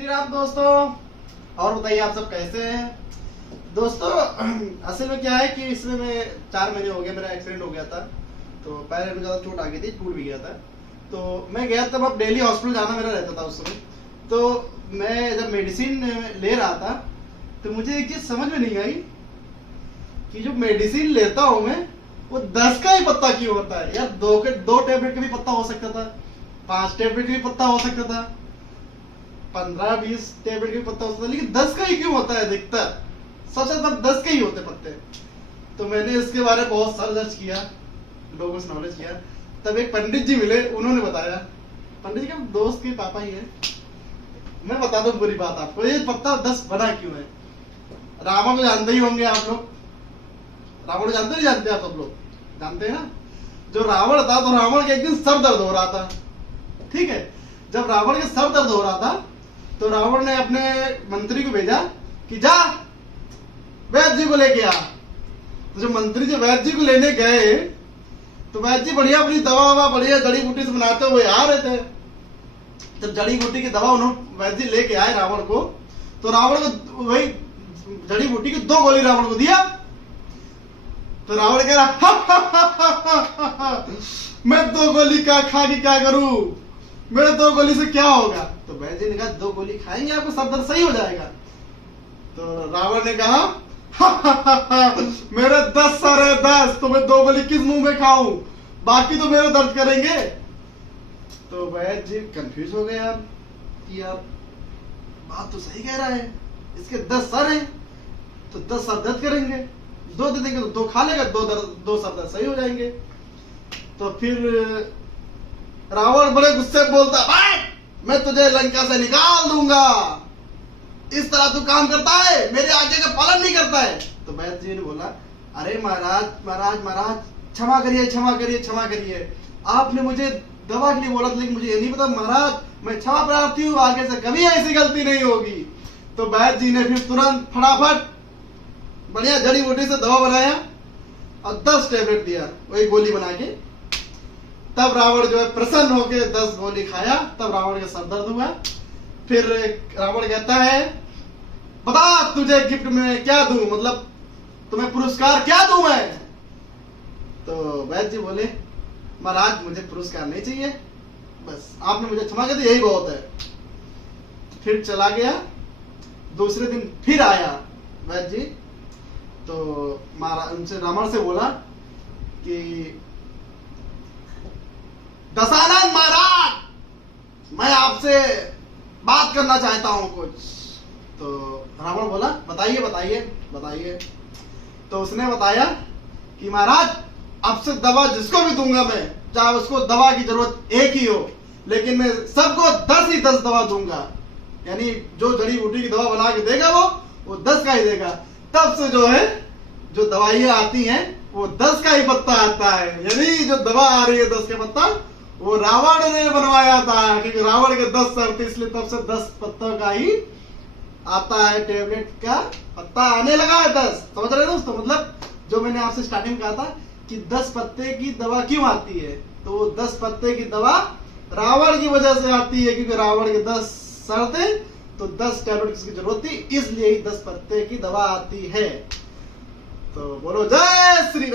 श्री राम दोस्तों। और बताइए आप सब कैसे हैं दोस्तों। असल में क्या है कि इसमें मैं 4 महीने हो गए, मेरा एक्सीडेंट हो गया था। तो पैर में ज्यादा चोट आ गई थी, टूट भी गया था। तो मैं गया तब, अब डेली हॉस्पिटल जाना मेरा रहता था उस समय। तो मैं जब मेडिसिन ले रहा था तो मुझे एक चीज समझ में नहीं आई कि जो मेडिसिन लेता हूं मैं, वो 10 का ही पत्ता क्यों होता है यार। 2 टेबलेट का भी पत्ता हो सकता था, 5 टेबलेट का भी पत्ता हो सकता था, 15-20 टेबलेट का भी पत्ता हो सकता था, लेकिन 10 का ही क्यों होता है अधिकतर। सबसे ज्यादा 10 के ही होते पत्ते। तो मैंने इसके बारे में बहुत सर्च किया, लोगों से नॉलेज किया। तब एक पंडित जी मिले, उन्होंने बताया। पंडित जी का दोस्त के पापा ही है। मैं बता दूं पूरी बात आपको, ये पत्ता 10 बना क्यों है। रावण को जानते ही होंगे आप लोग। रावण को जानते नहीं जानते आप सब लोग? जानते हैं ना। जो रावण था, तो रावण के एक दिन सर दर्द हो रहा था, ठीक है। जब रावण के सर दर्द हो रहा था तो रावण ने अपने मंत्री को भेजा कि जा वैद्य जी को लेके आ। तो जो मंत्री जो वैद्य जी को लेने गए, तो वैद्य जी बढ़िया अपनी दवा बढ़िया जड़ी बूटी से बनाते हुए आ रहे थे। जब जड़ी बूटी की दवा उन्होंने वैद्य जी लेके आए रावण को, तो रावण को वही जड़ी बूटी की 2 गोली रावण को दिया। तो रावण कह रहा मैं 2 गोली का खा के क्या करूं, मेरे 2 गोली से क्या होगा। तो वैद्य जी ने कहा 2 गोली खाएंगे आपको सर दर्द सही हो जाएगा। तो रावण ने कहा मेरे 10 सर है 10, तो मैं 2 गोली किस मुंह में खाऊं, बाकी तो मेरे दर्द करेंगे। तो वैद्य जी कंफ्यूज हो गए यार कि यार बात तो सही कह रहा है, इसके 10 सर हैं तो 10 सर दर्द करेंगे, 2 दे देंगे तो 2 खा लेगा, 2 सर दर्द सही हो जाएंगे। तो फिर रावण बड़े गुस्से में बोलता, भाई मैं तुझे लंका से निकाल दूंगा, इस तरह तू काम करता है, मेरे आज्ञा का पालन नहीं करता है। तो वैद्य जी ने बोला, अरे महाराज महाराज महाराज क्षमा करिए क्षमा करिए क्षमा करिए, आपने मुझे दवा के लिए बोला था, लेकिन मुझे ये नहीं पता महाराज, मैं क्षमा प्रार्थी हूँ, आगे से कभी ऐसी गलती नहीं होगी। तो वैद्य जी ने फिर तुरंत फटाफट बढ़िया जड़ी बूटी से दवा बनाया और 10 टेबलेट दिया, वही गोली बना के। तब रावण जो है प्रसन्न होकर 10 गोली खाया। तब रावण का सर दर्द हुआ। फिर रावण कहता है, बता तुझे गिफ्ट में क्या दूं, मतलब तुम्हें पुरस्कार क्या दूं मैं। तो वैद्य जी बोले, महाराज मुझे पुरस्कार नहीं चाहिए, बस आपने मुझे क्षमा कर दिया, यही बहुत है। फिर चला गया। दूसरे दिन फिर आया वैद्य जी। तो महाराज उनसे रावण से बोला कि दशानन महाराज, मैं आपसे बात करना चाहता हूं कुछ। तो रावण बोला, बताइए बताइए बताइए। तो उसने बताया कि महाराज अब से दवा जिसको भी दूंगा मैं, चाहे उसको दवा की जरूरत एक ही हो, लेकिन मैं सबको 10 ही 10 दवा दूंगा। यानी जो जड़ी बूटी की दवा बना के देगा वो 10 का ही देगा। तब से जो है जो दवाइयां आती हैं वो 10 का ही पत्ता आता है। यानी जो दवा आ रही है 10 का पत्ता, वो रावण ने बनवाया था, क्योंकि रावण के 10 सर थे, इसलिए तब से 10 पत्तों का ही आता है, टेबलेट का पत्ता आने लगा है 10। समझ रहे दोस्तों। मतलब जो मैंने आपसे स्टार्टिंग में कहा था कि 10 पत्ते की दवा क्यों आती है, तो वो 10 पत्ते की दवा रावण की वजह से आती है, क्योंकि रावण के 10 सर थे तो 10 टैबलेट की जरूरत थी, इसलिए ही 10 पत्ते की दवा आती है। तो बोलो जय श्री राम।